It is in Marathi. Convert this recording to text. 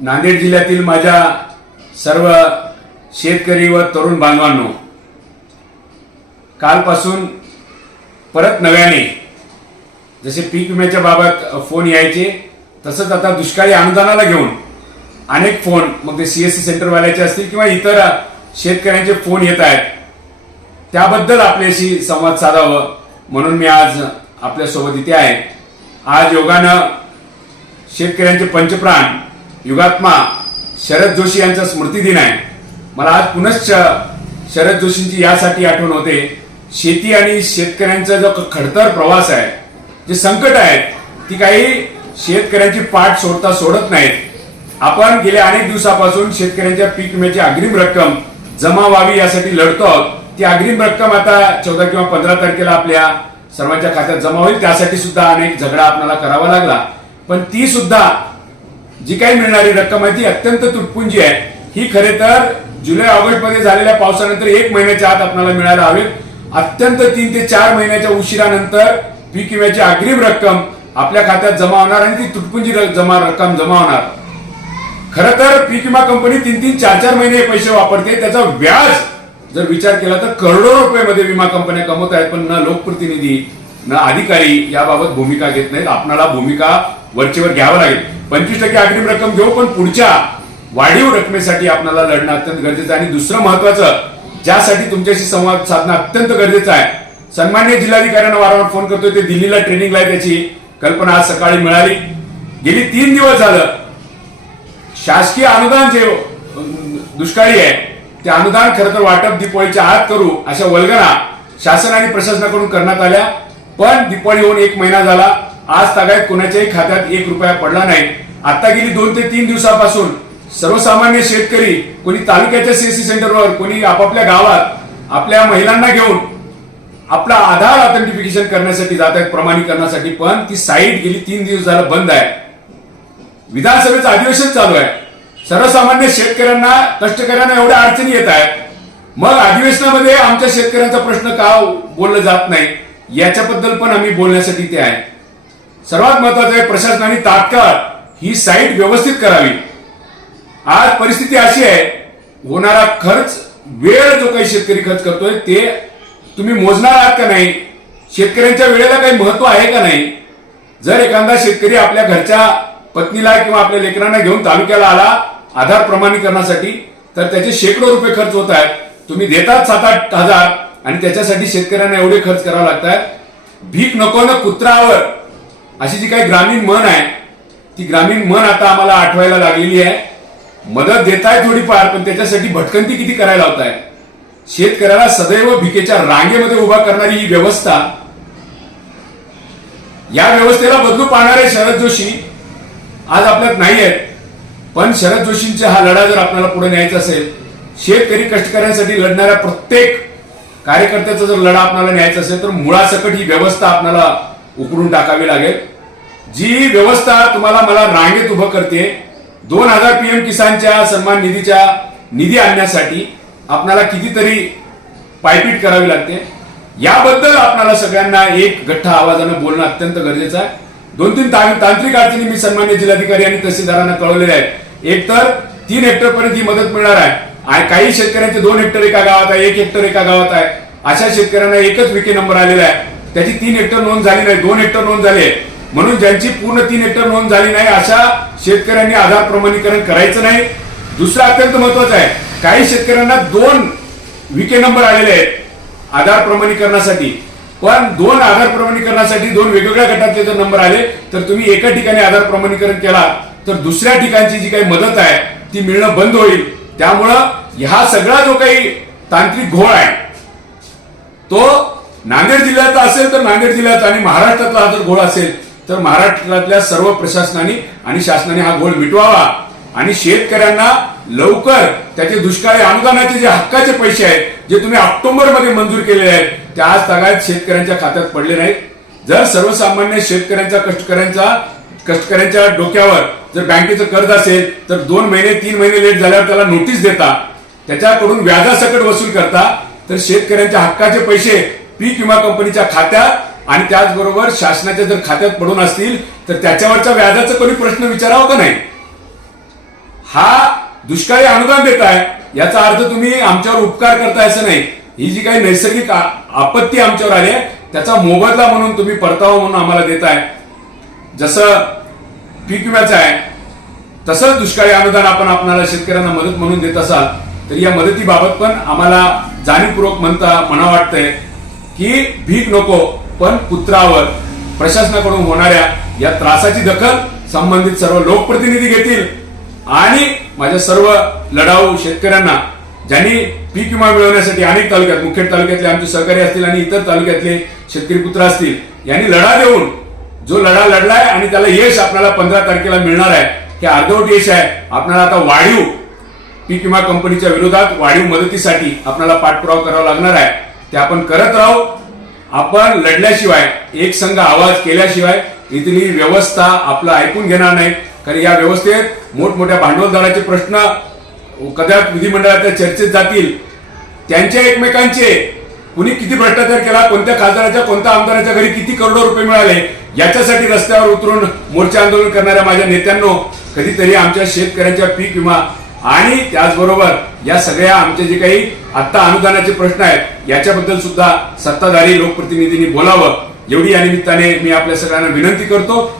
नांदेड जिल्ह्यातील माझ्या सर्व शेतकरी व तरुण बांधवांनो, कालपासून परत नव्याने जसे पीक विम्याच्या बाबत फोन यायचे, तसंच आता दुष्काळी अनुदानाला घेऊन अनेक फोन, मग ते सीएससी सेंटरवाल्याचे असतील किंवा इतर शेतकऱ्यांचे फोन येत आहेत. त्याबद्दल आपल्याशी संवाद साधावं म्हणून मी आज आपल्यासोबत इथे आहे. आज योगानं शेतकऱ्यांचे पंचप्राण युगात्मा शरद जोशी यांचा स्मृती दिन आहे. मला आज पुनश्च शरद जोशींची यासाठी आठवण होते. शेती आणि शेतकऱ्यांचा जो खडतर प्रवास आहे, जे संकट आहेत, ती काही शेतकऱ्यांची पाठ सोडत नाहीत. आपण गेल्या अनेक दिवसापासून शेतकऱ्यांच्या पीक विम्याची अग्रिम रक्कम जमा व्हावी यासाठी लढतो आहोत. ती अग्रिम रक्कम आता 14 किंवा 15 तारखेला आपल्या सर्वांच्या खात्यात जमा होईल. त्यासाठी सुद्धा अनेक झगडा आपल्याला करावा लागला, पण ती सुद्धा जी काही मिळणारी रक्कम आहे ती अत्यंत तुटपुंजी आहे. ही खरे तर जुलै ऑगस्ट मध्ये झालेल्या पावसानंतर 1 महिन्याच्या आत आपल्याला मिळायला हवी. अत्यंत 3 ते 4 महिन्याच्या उशिरानंतर पीक विम्याची अग्रिम रक्कम आपल्या खात्यात जमा होणार आणि ती तुटपुंजी रक्कम जमा होणार. खरं तर पीक विमा कंपनी 3-3, 4-4 महिने हे पैसे वापरते. त्याचा व्याज जर विचार केला तर करोडो रुपये विमा कंपन्या कमवत आहेत, पण न लोकप्रतिनिधी न अधिकारी याबाबत भूमिका घेत नाहीत. आपल्याला भूमिका वरचेवर घ्यावं लागेल. 25% अग्रिम रक्कम घेऊ, पण पुढच्या वाढीव रकमेसाठी आपल्याला लढणं अत्यंत गरजेचं आहे. आणि दुसरं महत्वाचं, ज्यासाठी तुमच्याशी संवाद साधणं अत्यंत गरजेचं आहे, सन्माननीय जिल्हाधिकाऱ्यांना वारंवार फोन करतोय. ते दिल्लीला ट्रेनिंगला आहे, त्याची कल्पना आज सकाळी मिळाली. गेली 3 दिवस झालं शासकीय अनुदान जे दुष्काळी आहे ते अनुदान खरं तर वाटप दिवाळीच्या आत करू अशा वल्गना शासन आणि प्रशासनाकडून करण्यात आल्या. पण दिवाळी होऊन 1 महिना झाला, आज तागायत कोणाच्याही खात्यात 1 रुपया पडला नाही. आता गेली 2 ते 3 दिवसापासून सर्वसामान्य शेतकरी, कोणी तालुक्याच्या सीएससी सेंटरवर, कोणी आपापल्या गावात आपल्या महिलांना घेऊन आपला आधार ऑथेंटिफिकेशन करण्यासाठी जात आहेत, प्रमाणीकरणासाठी. पण ती साईट गेली 3 दिवस झालं बंद आहे. विधानसभेचं अधिवेशन चालू आहे. सर्वसामान्य शेतकऱ्यांना, कष्टकऱ्यांना एवढ्या अडचणी येत आहेत. मग अधिवेशनामध्ये आमच्या शेतकऱ्यांचा प्रश्न का बोलला जात नाही याच्याबद्दल पण आम्ही बोलण्यासाठी इथे आहे. सर्वात महत्वाचं आहे, प्रशासनाने तात्काळ ही साईट व्यवस्थित करावी. आज परिस्थिती अशी आहे, होणारा खर्च, वेळ जो काही शेतकरी खर्च करतोय ते तुम्ही मोजणार आहात का नाही? शेतकऱ्यांच्या वेळेला काही महत्व आहे का नाही? जर एखादा शेतकरी आपल्या घरच्या पत्नीला किंवा आपल्या लेकरांना घेऊन तालुक्याला आला आधार प्रमाणीकरणासाठी, तर त्याचे शेकडो रुपये खर्च होत आहेत. तुम्ही देतात 7-8 हजार आणि त्याच्यासाठी शेतकऱ्यांना एवढे खर्च करावे लागतात. भीक नको न कुत्रावर अशी जी काही ग्रामीण म्हण आहे, ती ग्रामीण म्हण आता आम्हाला आठवायला लागलेली आहे. मदत देताय थोडीफार, पण त्याच्यासाठी भटकंती किती करायला लावताय. शेतकऱ्याला सदैव भिकेच्या रांगेमध्ये उभा करणारी ही व्यवस्था, या व्यवस्थेला बदलू पाहणारे शरद जोशी आज आपल्यात नाही आहेत. पण शरद जोशींचा हा लढा जर आपल्याला पुढे न्यायचा असेल, शेतकरी कष्टकऱ्यांसाठी लढणाऱ्या प्रत्येक कार्यकर्त्याचा जर लढा आपल्याला न्यायचा असेल, तर मुळासकट ही व्यवस्था आपल्याला उकरून टाकावी लागेल. जी व्यवस्था तुम्हाला मला रांगेत उभं करते, 2000 PM किसानच्या सन्मान निधीच्या निधी आणण्यासाठी आपल्याला कितीतरी पायपीट करावी लागते. याबद्दल आपल्याला सगळ्यांना एक गठ्ठा आवाजानं बोलणं अत्यंत गरजेचं आहे. 2-3 तांत्रिक अडचणी मी सन्मान्य जिल्हाधिकारी आणि तहसीलदारांना कळवलेल्या आहेत. एक तर 3 हेक्टर पर्यंत ही मदत मिळणार आहे. आणि काही शेतकऱ्यांचे 2 हेक्टर एका गावात आहे, 1 हेक्टर एका गावात आहे. अशा शेतकऱ्यांना एकच विके नंबर आलेला आहे. त्याची 3 हेक्टर नोंद झाली नाही, 2 हेक्टर नोंद झाली आहे. म्हणून ज्यांची पूर्ण 3 हेक्टर नोंद झाली नाही अशा शेतकऱ्यांनी आधार प्रमाणीकरण करायचं नाही. दुसरं अत्यंत महत्वाचं आहे, काही शेतकऱ्यांना 2 विके नंबर आलेले आहेत आधार प्रमाणीकरणासाठी. पण 2 आधार प्रमाणीकरणासाठी 2 वेगवेगळ्या गटातले जर नंबर आले, तर तुम्ही एका ठिकाणी आधार प्रमाणीकरण केला तर दुसऱ्या ठिकाणची जी काही मदत आहे ती मिळणं बंद होईल. त्यामुळं हा सगळा जो काही तांत्रिक घोळ आहे तो नांदेड जिल्ह्याचा असेल तर नांदेड जिल्ह्याचा, आणि महाराष्ट्रातला हा जर घोळ असेल तर महाराष्ट्रातल्या सर्व प्रशासनाने आणि शासनाने हा घोळ मिटवावा. आणि शेतकऱ्यांना लवकर त्याचे दुष्काळी अनुदानाचे जे हक्काचे पैसे आहेत, जे तुम्ही ऑक्टोबर मध्ये मंजूर केलेले आहेत, ते आज तागायत शेतकऱ्यांच्या खात्यात पडले नाहीत. जर सर्वसामान्य शेतकऱ्यांच्या कष्टकऱ्यांच्या डोक्यावर जर बँकेचं कर्ज असेल तर 2 महिने 3 महिने लेट झाल्यावर त्याला नोटीस देता, त्याच्याकडून व्याजासकट वसूल करता, तर शेतकऱ्यांच्या हक्काचे पैसे पीक विमा कंपनीच्या खात्यात आणि त्याचबरोबर शासनाच्या जर खात्यात पडून असतील तर त्याच्यावरच्या व्याजाचा कोणी प्रश्न विचारावा का नाही? हा दुष्काळी अनुदान देताय, याचा अर्थ तुम्ही आमच्यावर उपकार करताय असं नाही. ही जी काही नैसर्गिक आपत्ती आमच्यावर आली आहे त्याचा मोबदला म्हणून तुम्ही परतावा म्हणून आम्हाला देताय. जसं पीक विम्याचं आहे तसंच दुष्काळी अनुदान आपण आपल्याला शेतकऱ्यांना मदत म्हणून देत असाल तर या मदतीबाबत पण आम्हाला जाणीवपूर्वक म्हणा वाटतंय की भीक नको, पण पुत्रावर प्रशासनाकडून होणाऱ्या या त्रासाची दखल संबंधित सर्व लोकप्रतिनिधी घेतील आणि माझ्या सर्व लढाऊ शेतकऱ्यांना ज्यांनी पीक विमा मिळवण्यासाठी अनेक तालुक्यात, मुखेड तालुक्यातले आमचे सहकारी असतील आणि इतर तालुक्यातले शेतकरी पुत्र असतील, यांनी लढा देऊन जो लढा लढलाय आणि त्याला यश आपल्याला 15 तारखेला मिळणार आहे, हे अर्धवट यश आहे. आपल्याला आता वाढीव पीक विमा कंपनीच्या विरोधात वाढीव मदतीसाठी आपल्याला पाठपुरावा करावा लागणार आहे. ते आपण करत राहू. आपण लढल्याशिवाय, एक संघ आवाज केल्याशिवाय इथली व्यवस्था आपलं ऐकून घेणार नाही. कारण या व्यवस्थेत मोठमोठ्या भांडवलदाराचे प्रश्न कदाच विधिमंडळाच्या चर्चेत जातील. त्यांच्या एकमेकांचे कुणी किती भ्रष्टाचार केला, कोणत्या खासदाराच्या कोणत्या आमदाराच्या घरी किती करोडो रुपये मिळाले, याच्यासाठी रस्त्यावर उतरून मोर्चा आंदोलन करणाऱ्या माझ्या नेत्यांनो, कधीतरी आमच्या शेतकऱ्यांच्या पीक विमा आणि त्याचबरोबर या सगळ्या आमचे जे काही आता अनुदानाचे प्रश्न आहेत याच्याबद्दल सुद्धा सत्ताधारी लोकप्रतिनिधींनी बोलावं, एवढी या निमित्ताने मी आपल्या सगळ्यांना विनंती करतो.